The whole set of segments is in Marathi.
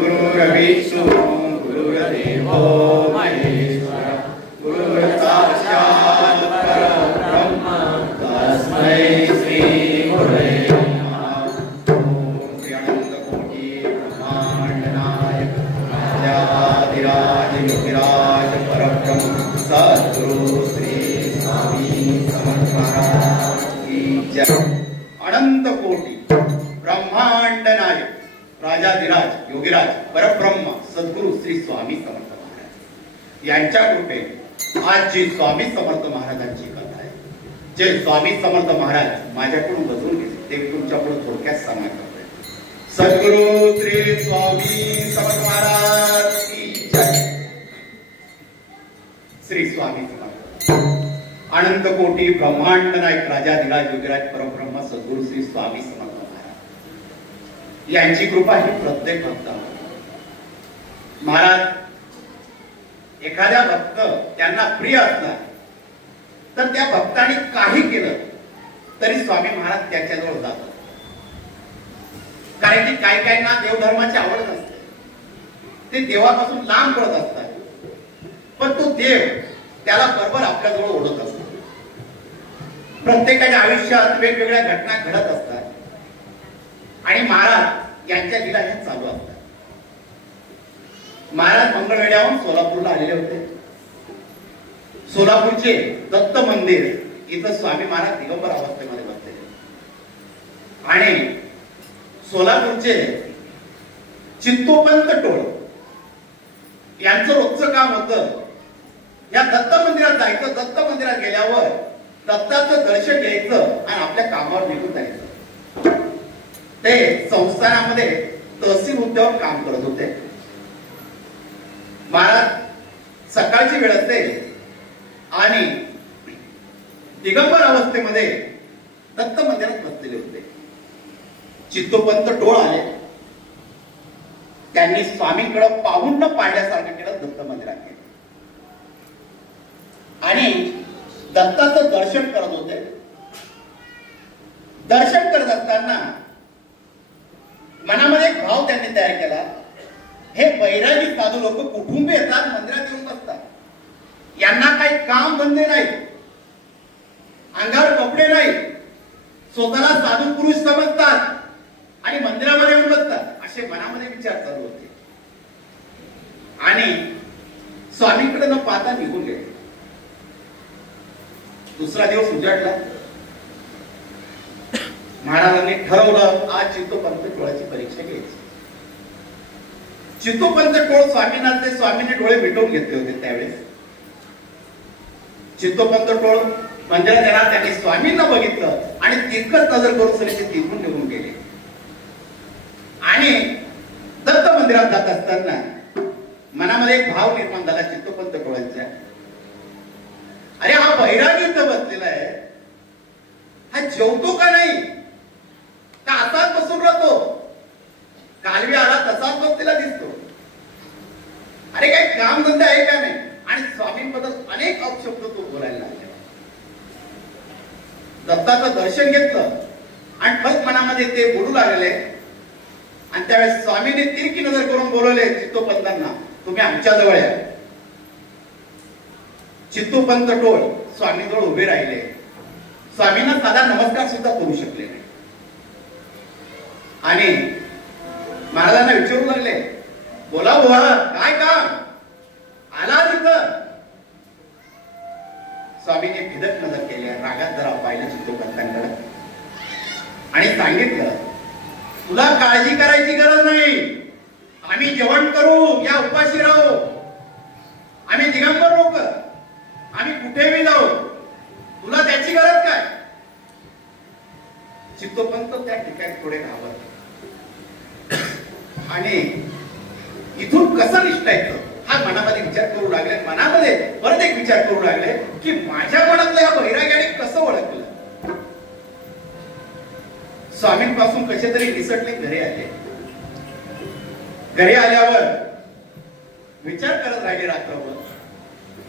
गुरुर्विष्णु गुरुर्देवो महेश्वर गुरुर्साक्षात् परब्रह्म तस्मै श्री गुरवे नमः। अनंतकोटि ब्रह्मांड नायक राजाधिराज योगिराज परब्रह्म सद्गुरु श्री स्वामी समर्थ महाराज की जय। अनंतकोटि ब्रह्मांड नायक राजाधिराज योगिराज परब्रह्म सद्गुरु श्री स्वामी समर्थ महाराज यांच्या कृपेने आज जी स्वामी समर्थ महाराजांची कथा आहे, जे स्वामी समर्थ महाराज माझ्याकडून बजवून घेतले ते तुमच्यापुढे थोडक्यात सांगायचं आहे। सद्गुरु श्री स्वामी समर्थ महाराज की जय। श्री स्वामी समर्थ अनंत कोटी ब्रह्मांड नायक राजाधिराज योगिराज परब्रह्म सद्गुरु श्री स्वामी समर्थ यांची कृपा ही प्रत्येक भक्तावर। महाराज एखाद्या भक्त त्यांना प्रिय असला तर त्या भक्ताने काही केलं तरी स्वामी महाराज त्याच्याजवळ जातात, कारण की काय काय ना देवधर्माची आवड असते, ते देवापासून लांब पडत असतात, पण तो देव त्याला बरोबर आपल्याजवळ ओढत असतो। प्रत्येकाच्या आयुष्यात वेगवेगळ्या घटना घडत असतात आणि महाराज यांच्या लीला हे चालू असतात। महाराज मंगळवेढ्याहून सोलापूरला आलेले होते। सोलापूरचे दत्त मंदिर इथं स्वामी महाराज दिगंबर अवस्थेमध्ये बसलेले आणि सोलापूरचे चित्तोपंत टोळ यांचं रोजचं काम होतं या दत्त मंदिरात जायचं, दत्त मंदिरात गेल्यावर दत्ताचं दर्शन घ्यायचं आणि आपल्या कामावर निघून जायचं। ते संस्थानामध्ये तहसील हुद्द्यावर काम करत होते। महाराज सकाळची वेळ असते आणि दिगंबर अवस्थेमध्ये दत्त मंदिरात बसलेले होते। चित्तोपंत टोळ आले, त्यांनी स्वामींकडे पाहून न पाडल्यासारखं केलं, दत्त मंदिरात गेले आणि दत्ताचं दर्शन करत होते। दर्शन करत असताना मनामध्ये एक भाव त्यांनी तयार केला, हे बैरागी साधू लोक कुठून येतात, मंदिरात येऊन बसतात, यांना काही काम धंदे नाही, अंगावर कपडे नाही, स्वतःला साधू पुरुष समजतात आणि मंदिरामध्ये येऊन बसतात, असे मनामध्ये विचार चालू होते आणि स्वामींकडे न पाहता निघून गेले। दुसरा दिवस उजाडला। महाराजांनी ठरवलं आज चित्तोपंत टोळाची परीक्षा घ्यायची। चित्तोपंत टोळ स्वामीनाथचे स्वामीने डोळे मिटवून घेतले होते त्यावेळेस। चित्तोपंत टोळ मंदिरात येणार, त्यांनी स्वामींना बघितलं आणि तिरकस नजर करून सगळे ते तिथून निघून गेले आणि दत्त मंदिरात जात असताना मनामध्ये एक भाव निर्माण झाला चित्तोपंत टोळांच्या, अरे हा बैरागी इथं बसलेला आहे, हा जेवतो का नाही, का असाच बसून राहतो, कालवी आला तसाच बसलेला दिसतो, अरे काही काम धंदा आहे का नाही, आणि स्वामींबद्दल अनेक अपशब्द तो बोलायला लागला। दत्ताचं दर्शन घेतलं आणि फक्त मनामध्ये ते बोलू लागले आणि त्यावेळेस स्वामीने तिरकी नजर करून बोलवले चित्तोपंतांना, तुम्ही आमच्या जवळ या। चित्तोपंत टोळ स्वामीजवळ उभे राहिले, स्वामींना साधा नमस्कार सुद्धा करू शकले नाही आणि महाराजांना विचारू लागले, बोला बोला काय काम आला तिथं? स्वामीने भिदक नजर केली, रागात जरा पाहिलं चित्तोपंतांकडे आणि सांगितलं, तुला काळजी करायची गरज नाही, आम्ही जेवण करू, या उपाशी राहू, आम्ही दिगंबर लोक, आम्ही कुठेही जाऊ, तुला त्याची गरज काय? चित्तोपंत त्या ठिकाणी थोडे घाबरले आणि इथून कसं निष्ठायचं हा मनामध्ये विचार करू लागले। मनामध्ये परत एक विचार करू लागले की माझ्या मनातलं या बैराग्याने कसं ओळखलं। स्वामींपासून कसे तरी निसटले घरी आले। घरी आल्यावर विचार करत राहिले रात्रभर,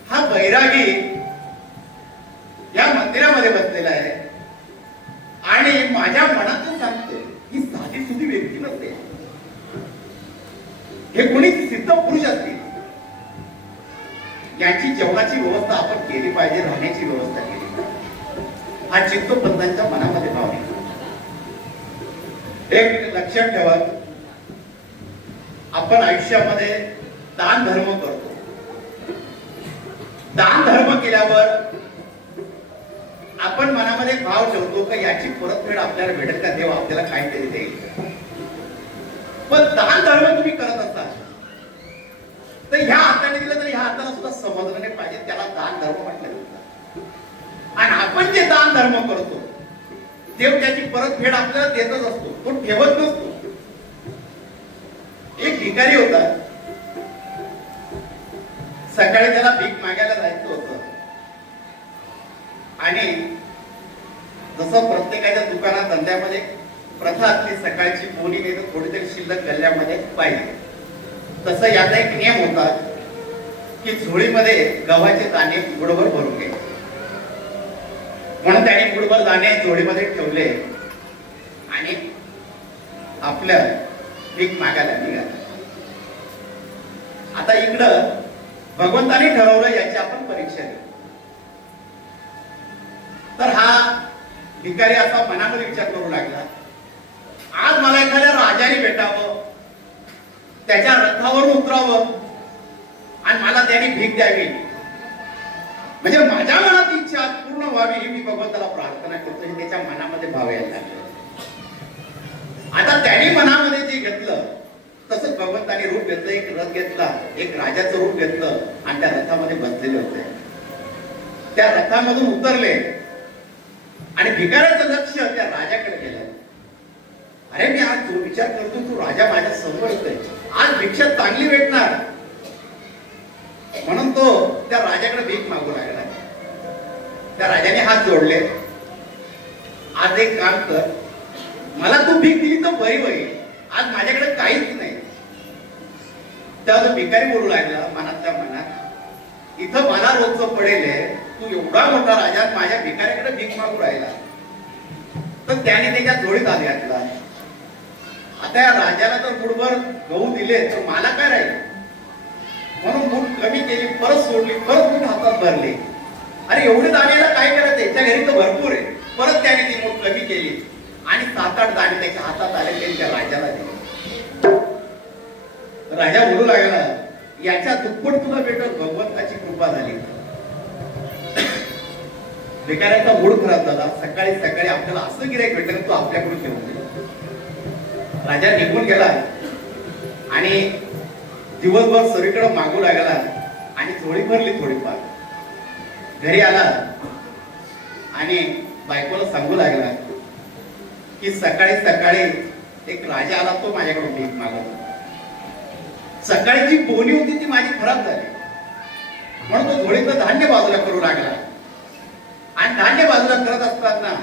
हा बैरागी या मंदिरामध्ये बसलेला आहे आणि माझ्या मनातून सांगतो ही साधी सुधी व्यक्ती नसते, हे कोणी सिद्ध पुरुष असतील, यांची जेवणाची व्यवस्था आपण केली पाहिजे, राहण्याची व्यवस्था केली पाहिजे, हा चित्तोपंतांच्या मनामध्ये भाव आहे. एक लक्षात ठेवा, आपण आयुष्यामध्ये दान धर्म करतो. दान धर्म केल्यावर आपण मनामध्ये भाव ठेवतो की याची परतफेड आपल्याला भेटेल का, देव आपल्याला काहीतरी देईल. पण दान धर्म तुम्ही करत असाल तर ह्या हाताने दिलं तर ह्या हाताला सुद्धा समजलं नाही पाहिजे, त्याला दान धर्म म्हटलं जातं. आणि आपण जे दान धर्म करतो देव त्याची परतफेड आपल्याला देतच असतो, तो ठेवत नसतो. एक भिकारी होता, सकाळी त्याला भीक मागायला जायचं होतं आणि जसं प्रत्येकाच्या दुकानात धंद्यामध्ये प्रथा असली सकाळची बोली नाही तर थोडी तरी शिल्लक गल्ल्यामध्ये पाहिजे, तसं याचा एक नियम होता की झोळीमध्ये गव्हाचे दाणे गुडभर भरून घ्यायचे. म्हणून त्याने गुडभर दाणे झोळीमध्ये ठेवले आणि आपल्या भीक मागायला निघाला. आता इकडं भगवंताने ठरवलं याची आपण परीक्षा घेऊ. तर हा भिकारी असा मनामध्ये विचार करू लागला, आज मला एखाद्या राजाने भेटावं, त्याच्या रथावरून उतरावं आणि मला त्याने भीक द्यावी, म्हणजे माझ्या मनात इच्छा पूर्ण व्हावी ही मी भगवंताला प्रार्थना करतो. हे त्याच्या मनामध्ये भाव यायला लागले. आता त्याने मनामध्ये जे घेतलं तसंच भगवंताने रूप घेतलं, एक रथ घेतला, एक राजाचं रूप घेतलं आणि त्या रथामध्ये बसलेले होते. त्या रथामधून उतरले आणि भिकाऱ्याचं लक्ष त्या राजाकडे गेलं. अरे मी आज जो विचार करतो तू राजा माझ्या समोर येतोय, आज भिक्षा चांगली भेटणार, म्हणून तो त्या राजाकडे भीक मागू लागला. त्या राजाने हात जोडले, आज एक काम कर, मला तू भीक दिली तर बरी होईल, आज माझ्याकडे काहीच नाही. तेव्हा तो भिकारी बोलू लागला मनातल्या मनात, इथं मला रोजचं पडेल, तू एवढा मोठा राजा माझ्या भिकाऱ्याकडे भीक मागू राहिला. तर त्याने त्याच्या जोडीत हात घातला. आता या राजाला तर गुडभर गहू दिले तर मला काय राहील, म्हणून मूठ कमी केली, परत सोडली, परत मूठ हातात भरली. अरे एवढे दाण्याला काय करायचं, त्याच्या घरी तर भरपूर आहे. परत त्याने ती मूठ कमी केली आणि 7-8 दाणे त्याच्या हातात आले, त्यांच्या राजाला दिले. राजा बोलू लागला, याच्या दुप्पट तुला भेटत, भगवंताची कृपा झाली. भिकाऱ्याचा मूड खराब झाला. सकाळी सकाळी आपल्याला असं गिऱ्हाईक भेटलं तो आपल्याकडून घेऊन गेला. राजा निघून गेला आणि दिवसभर सगळीकडे मागू लागला आणि झोळी भरली थोडीफार. घरी आला आणि बायकोला सांगू लागला की सकाळी सकाळी एक राजा आला, तो माझ्याकडून भीक मागत. सकाळी जी बोनी होती ती माझी खराब झाली, म्हणून तो झोळीतलं धान्य बाजूला करू लागला. आणि धान्य बाजूला करत असताना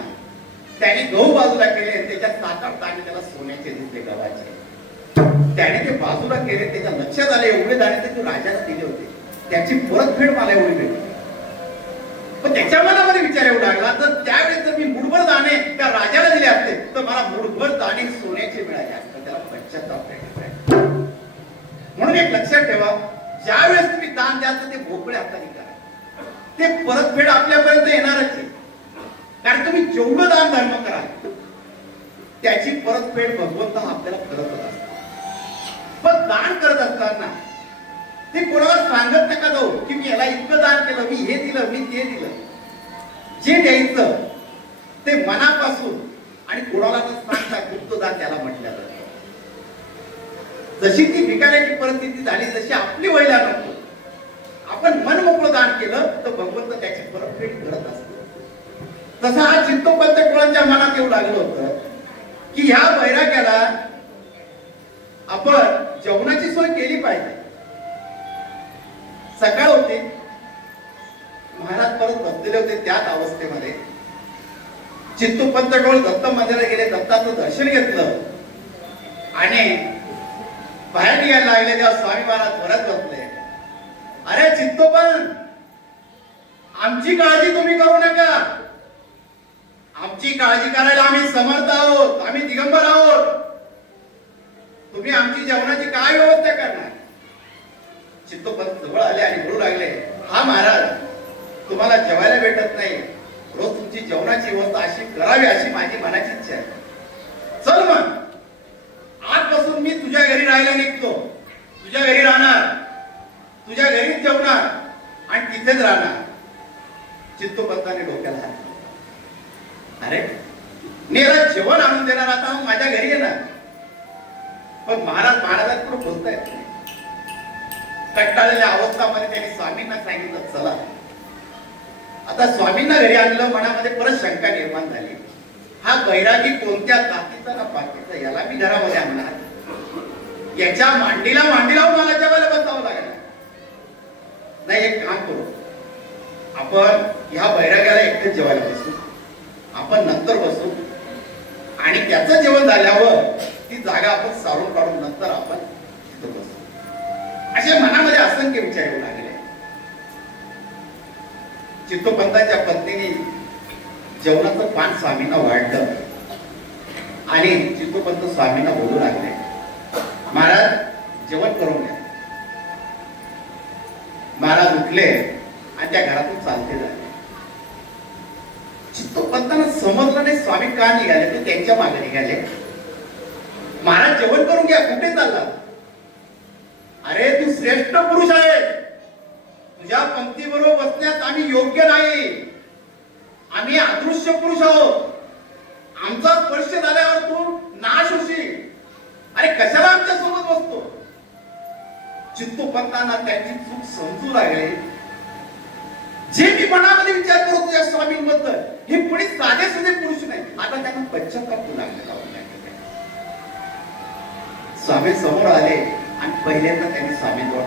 त्याने गहू बाजूला केले, त्याच्या 7-8 दाणे त्याला सोन्याचे दिसले, गव्हाचे. त्याने ते बाजूला केले, त्याच्या लक्षात आले एवढे दाणे ते तू राजाला दिले होते, त्याची परतफेड मला एवढी भेटली. पण त्याच्या मनामध्ये विचार येऊ लागला, तर त्यावेळेस जर मी मुठभर दाणे त्या राजाला दिले असते तर मला मुठभर दाणे सोन्याचे मिळाले असते. त्याला पश्चाताप भेटला. म्हणून एक लक्षात ठेवा, ज्या वेळेस तुम्ही दान द्याल तर ते भोपळे हाताने करा, ते परतफेड आपल्यापर्यंत येणारच आहे. कारण तुम्ही जेवढं दान धर्म कराल त्याची परतफेड भगवंत आपल्याला करतच असतो. पण दान करत असताना ते कोणाला सांगत नका जाऊ की मी याला इतकं दान केलं, मी हे दिलं, मी ते दिलं. जे द्यायचं ते मनापासून आणि कोणाला न सांगता गुप्त दान त्याला म्हटलं जातं. जशी ती भिकाऱ्याची परिस्थिती झाली तशी आपली व्हायला नको. आपण मन मोकळं दान केलं तर भगवंत त्याची परतफेड करत असतो. तसा हा चित्तोपंत टोळांच्या मनात येऊ लागलं होतं की ह्या वैराग्याला आपण जेवणाची सोय केली पाहिजे. सकाळ होती, महाराज परत बसलेले होते त्याच अवस्थेमध्ये. चित्तोपंत टोळ दत्त मंदिरात गेले, दत्ताचं दर्शन घेतलं आणि बाहेर निघायला लागले तेव्हा स्वामी महाराज परत बसले. अरे चित्तोपंत, आमची काळजी तुम्ही करू नका, आमची काळजी करायला आम्ही समर्थ आहोत, आम्ही दिगंबर आहोत. तुम्ही आमची जेवणाची काय व्यवस्था करणार. चित्तोपंत जवळ आले आणि बोलू लागले, हा महाराज, तुम्हाला जेवायला भेटत नाही, रोज तुमची जेवणाची व्यवस्था अशी करावी अशी माझी मनाची इच्छा आहे. चल मग, आजपासून मी तुझ्या घरी राहायला निघतो, तुझ्या घरी राहणार, तुझ्या घरीच जेवणार आणि तिथेच राहणार. चित्तोपंताने डोक्याला हात, अरे मी याला जेवण आणून देणार, आता माझ्या घरी येणार, पण महाराजांकडून बोलता येत नाही. कंटाळलेल्या अवस्थामध्ये त्यांनी स्वामींना सांगितलं, चला. आता स्वामींना घरी आणलं, मनामध्ये परत शंका निर्माण झाली, हा बैरागी कोणत्या जातीचा ना पातीचा, याला मी घरामध्ये आणणार, याच्या मांडीला लावून मला जेवायला बसावं लागणार. नाही, एक काम करू, आपण ह्या बैराग्याला एकटेच जेवायला बसू, आपण नंतर बसू आणि त्याचं जेवण झाल्यावर ती जागा आपण सारून काढून नंतर आपण तिथं बसू. अशा मनामध्ये असंख्य विचार येऊ लागले. चित्तोपंताच्या पत्नीने जेवणाचं पान स्वामींना वाढलं आणि चित्तोपंत स्वामींना बोलू लागले, महाराज जेवण करून घ्या. महाराज उठले आणि त्या घरातून चालते झाले. चित्तोपंतांना समजलं नाही स्वामी का निघाले, ते त्यांच्या मागे निघाले. महाराज जेवण करून घ्या, कुठे चालला? अरे तू श्रेष्ठ पुरुष आहे, तुझ्या पंक्तीबरोबर बसण्यास आम्ही योग्य नाही, आम्ही अदृश्य पुरुष आहोत, आमचा स्पर्श झाल्यावर तू नाश होशील, अरे कशाला आमच्या सोबत बसतो? चित्तोपंतांना त्यांची चूक समजू लागले. जे मी मनामध्ये विचार करतो तुझ्या स्वामींबद्दल, हे पुढे साधे सुधे पुरुष नाही, आता त्यांना पश्चाताप होऊ लागलेला. स्वामी समोर आले आणि पहिल्यांदा त्यांनी स्वामींजवळ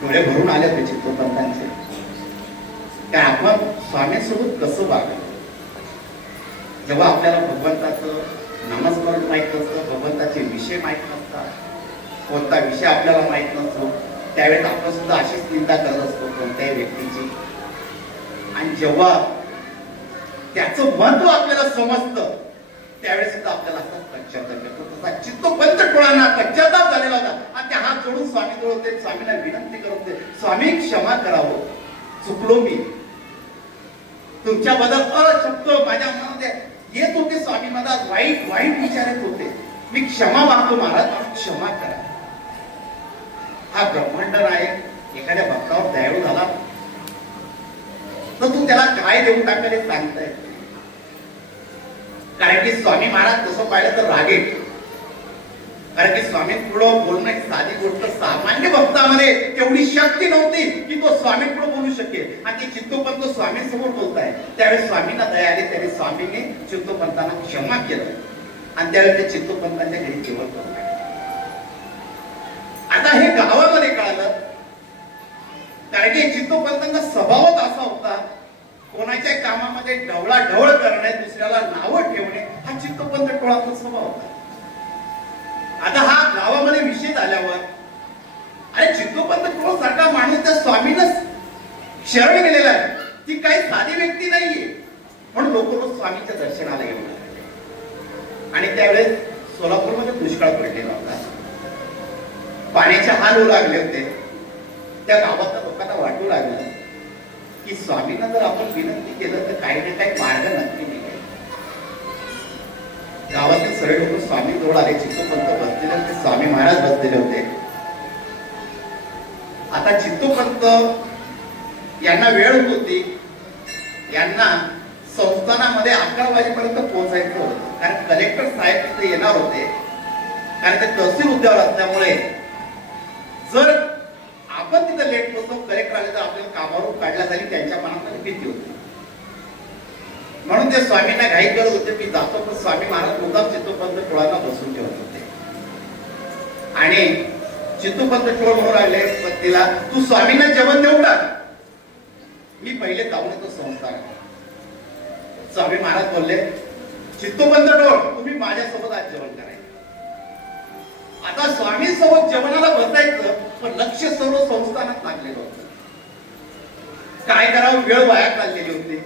डोळे भरून आले होते चित्तोपंतांचे, काय आपण स्वामींसोबत कसं वागतो. जेव्हा आपल्याला भगवंताचं नामस्मरण माहित नसतं, भगवंताचे विषय माहित नसतात, कोणता विषय आपल्याला माहित नसतो, त्यावेळेस आपण सुद्धा अशीच निंदा करत असतो कोणत्याही व्यक्तीची. आणि जेव्हा त्याचं महत्व आपल्याला समजतं त्यावेळेस सुद्धा आपल्याला असा पश्चाताप येतो. तसा चित्तोपंत टोळांना पश्चाताप झालेला होता आणि त्या हात जोडून स्वामी जवळ होते, स्वामींना विनंती करत होते, स्वामी क्षमा करावं, चुकलो मी, तुमच्याबद्दल अशब्द माझ्या मनामध्ये येत होते, स्वामी मला वाईट विचार येत होते, मी क्षमा मागतो महाराज, मला क्षमा करा. हा ब्रह्मांड नायक एखाद्या भक्तावर दयाळू झाला तर तू त्याला काय देऊन टाकायला सांगताय? कारण की स्वामी महाराज तसं पाहिलं तर रागेल, कारण की स्वामी पुढं बोलणं एक साधी गोष्ट, सामान्य भक्तामध्ये तेवढी शक्ती नव्हती की तो स्वामी पुढे बोलू शकेल. आणि ते चित्तोपंत स्वामी समोर बोलताय त्यावेळेस स्वामींना दया आली, त्याने स्वामीने चित्तोपंतांना क्षमा केलं आणि त्यावेळेस ते चित्तोपंतांच्या घरी जेवण करू लागले. आता हे गावामध्ये कळालं, कारण की चित्तोपंतांचा स्वभावच असा होता, कोणाच्या कामामध्ये ढवळाढवळ करणे, दुसऱ्याला नावं ठेवणे, हा चित्तोपंत टोळाचा स्वभाव होता. आता हा गावामध्ये विषय झाल्यावर, अरे चित्तोपंत टोळ सारखा माणूस त्या स्वामींना शरण गेलेला आहे, ती काही साधी व्यक्ती नाहीये, म्हणून लोक रोज स्वामीच्या दर्शनाला येऊ लागले. आणि त्यावेळेस सोलापूरमध्ये दुष्काळ पडलेला होता, पाण्याचे हाल होऊ लागले होते. त्या गावातल्या लोकांना वाटू लागलं की स्वामींना जर आपण विनंती केलं तर काही ना काही मार्ग नक्की निघेल. गावातील सगळे लोक स्वामी जवळ आले, चित्तोपंत बसलेले होते, स्वामी महाराज बसलेले होते. आता चित्तोपंत यांना वेळ होत होती, यांना संस्थानामध्ये 11 वाजेपर्यंत पोहोचायचं होतं, कारण कलेक्टर साहेब तिथे येणार होते. कारण ते तहसील उद्यावर असल्यामुळे जर आपण तिथे लेट होतो, कलेक्टर आले तर आपल्याला कामावरून काढल्या जाईल, त्यांच्या मनात भीती होती. म्हणून ते स्वामींना घाई करत होते, मी जातो, पण स्वामी महाराज मुद्दाम चित्तोपंत टोळांना बसून ठेवत होते. आणि चित्तोपंत टोळ म्हणून आले पत्नीला, तू स्वामींना जेवण देऊ टाक, मी पहिले जाऊन येतो संस्थान. स्वामी महाराज बोलले, चित्तोपंत टोळ तुम्ही माझ्यासोबत आज जेवण करायचं. आता स्वामी सोबत जेवणाला बसायचं, पण लक्ष सर्व संस्थानात लागलेलं होतं. काय करावं, वेळ वाया चाललेली होती.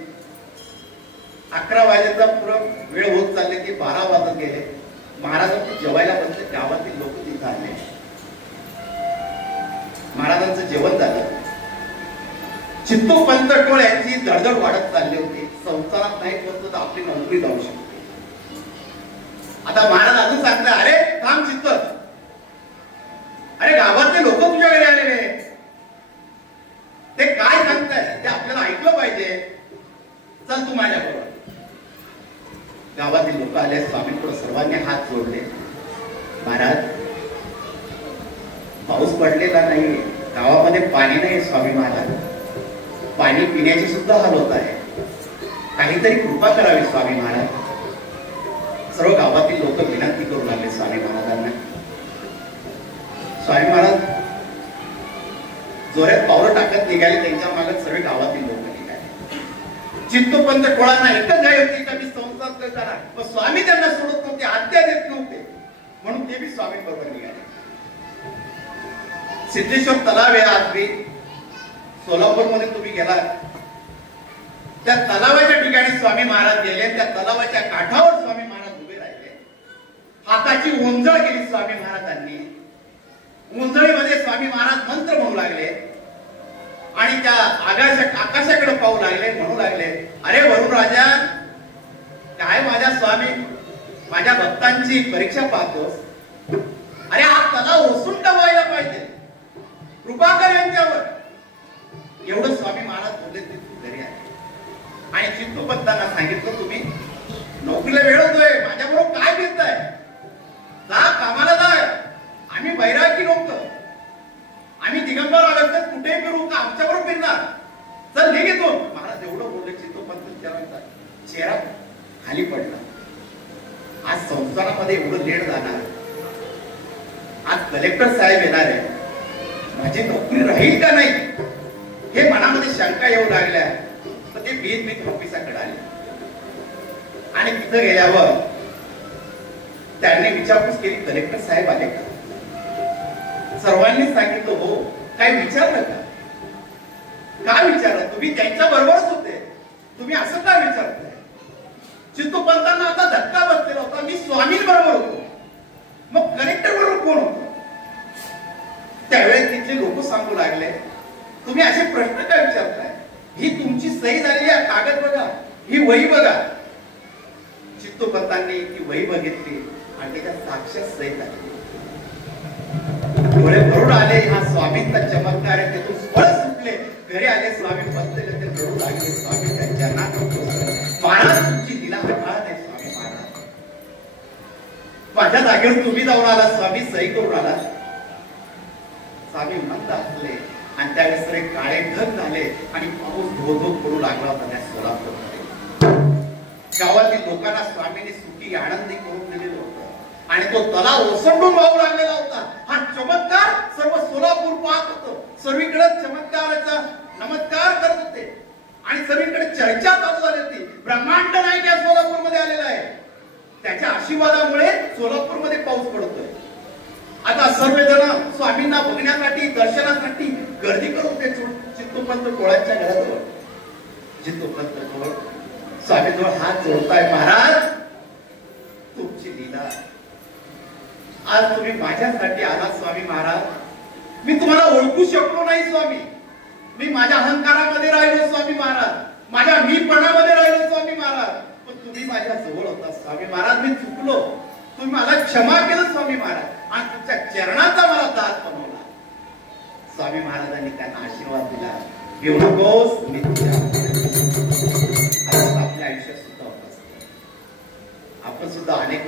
11 वाजेचा पुरं वेळ होत चालले की 12 वाजत गेले. महाराजांनी जेवायला बसले, गावातील लोक तिथे आले. महाराजांचं जेवण झालं. चित्तोपंत टोळ यांची दडदड वाढत चालली होती. संसारात नाही पोहोचत तर आपली नोकरी जाऊ शकते. आता महाराज अजून सांगताय, अरे थांब चित्त, अरे गावातले लोक तुझ्या घरी आलेले, ते काय सांगताय ते आपल्याला ऐकलं पाहिजे. चल तू माझ्या बरोबर. गावातील लोक आले, स्वामींकडे सर्वांनी हात जोडले. महाराज, पाऊस पडलेला नाही, गावामध्ये पाणी नाही. स्वामी महाराज, पाणी पिण्याचे सुद्धा हाल होत आहे, काहीतरी कृपा करावी स्वामी महाराज. सर्व गावातील लोक विनंती करू लागले स्वामी महाराजांना. स्वामी महाराज जोरात पावलं टाकत निघाले, त्यांच्या मागे सर्व गावातील लोक निघाले. चित्तोपंत टोळांना एकच घाई होती का मी संसार करताना, पण स्वामी त्यांना सोडत नव्हते, आज्ञा देत नव्हते, म्हणून ते बी स्वामी बरोबर निघाले. सिद्धेश्वर तलाव आहे आज बी सोलापूरमध्ये तुम्ही गेला, त्या तलावाच्या ठिकाणी स्वामी महाराज गेले. त्या तलावाच्या काठावर स्वामी महाराज उभे राहिले. हाताची ओंजळ केली स्वामी महाराजांनी. ओंजळीमध्ये स्वामी महाराज मंत्र म्हणू लागले आणि त्या आकाशाकडे पाहू लागले, म्हणू लागले, अरे वरुण राजा, काय माझ्या स्वामी माझ्या भक्तांची परीक्षा पाहतोस? अरे हा तलाव ओसून व्हायला पाहिजे, कृपा कर यांच्यावर. एवढं स्वामी महाराज बोलले. ते घरी आले आणि चित्तोपंतांना सांगितलं, तुम्ही नोकरीला वेळ होतोय, माझ्याबरोबर काय फिरताय? जा कामाला जाय. आम्ही बैरागी लोक, आम्ही दिगंबर आलो कुठे फिरू का आमच्याबरोबर फिरणार? चल हे घेतो. महाराज एवढं बोलले. चित्तोपंतांचा चेहरा खाली पडला. आज संसारामध्ये एवढं लेट जाणार, आज कलेक्टर साहेब येणार आहे, माझी नोकरी राहील का नाही हे मनामध्ये शंका येऊ लागल्या. तर ते बीत ऑफिसाकडे आले आणि तिथं गेल्यावर त्यांनी विचारपूस केली, कलेक्टर साहेब आले का? सर्वांनी सांगितलं, हो. काय विचारलं का? काय विचारलं? तुम्ही त्यांच्या बरोबरच होते, तुम्ही असं काय विचारताय? चित्तोपंतांना आता धक्का बसलेला होता, मी स्वामी बरोबर होतो, मग कलेक्टर बरोबर कोण होतो? त्यावेळेस तिथले लोक सांगू लागले, तुम्ही असे प्रश्न काय विचारताय? ही तुमची सही झालेली आहे, कागद बघा, ही वही बघा. चित्तोपंतांनी ती वही बघितली आणि त्याच्या साक्षात सही झाली. डोळे भरून आले, हा स्वामींचा चमत्कार आहे. तिथून फळ सुटले, घरी आले. स्वामी बसलेले, ते रडू लागले. स्वामी त्यांच्या नाकात, महाराज तुमची लीला हटाळ आहे. स्वामी महाराज, माझ्या जागेवर तुम्ही जाऊन आला, स्वामी सही करून आला. स्वामी मंद हसले आणि त्यावेळेस सगळे काळे ढग झाले आणि पाऊस धो पडू लागला होता त्या सोलापूरमध्ये. गावातील लोकांना स्वामीने सुखी आनंदी करून दिलेलं होतं आणि तो तलाव ओसंडून वाहू लागलेला होता. हा चमत्कार सर्व सोलापूर पाहत होतं. सर्वीकडे चमत्काराचा नमस्कार करत होते आणि सर्वीकडे चर्चा चालू झाली होती. ब्रह्मांड नायक या सोलापूरमध्ये आलेला आहे, त्याच्या आशीर्वादामुळे सोलापूरमध्ये पाऊस पडतोय. आता सर्वजण स्वामींना बघण्यासाठी, दर्शनासाठी गर्दी करत होते. चित्तोपंत टोळांच्या घराजवळ चित्तोपंत टोळ स्वामीजवळ हात जोडताय, महाराज तुमची लीला, आज तुम्ही माझ्यासाठी आलात स्वामी महाराज. मी तुम्हाला ओळखू शकलो नाही स्वामी, मी माझ्या अहंकारामध्ये राहिलो स्वामी महाराज, माझ्या मीपणामध्ये राहिलो स्वामी महाराज, पण तुम्ही माझ्या जवळ होता स्वामी महाराज. मी चुकलो, तुम्ही मला क्षमा केलं स्वामी महाराज आणि तुमच्या चरणाचा मला दास बनवला. स्वामी महाराजांनी त्यांना आशीर्वाद दिला, घेऊ नकोस नित्य. आपल्या आयुष्यात सुद्धा होत असते. आपण सुद्धा अनेक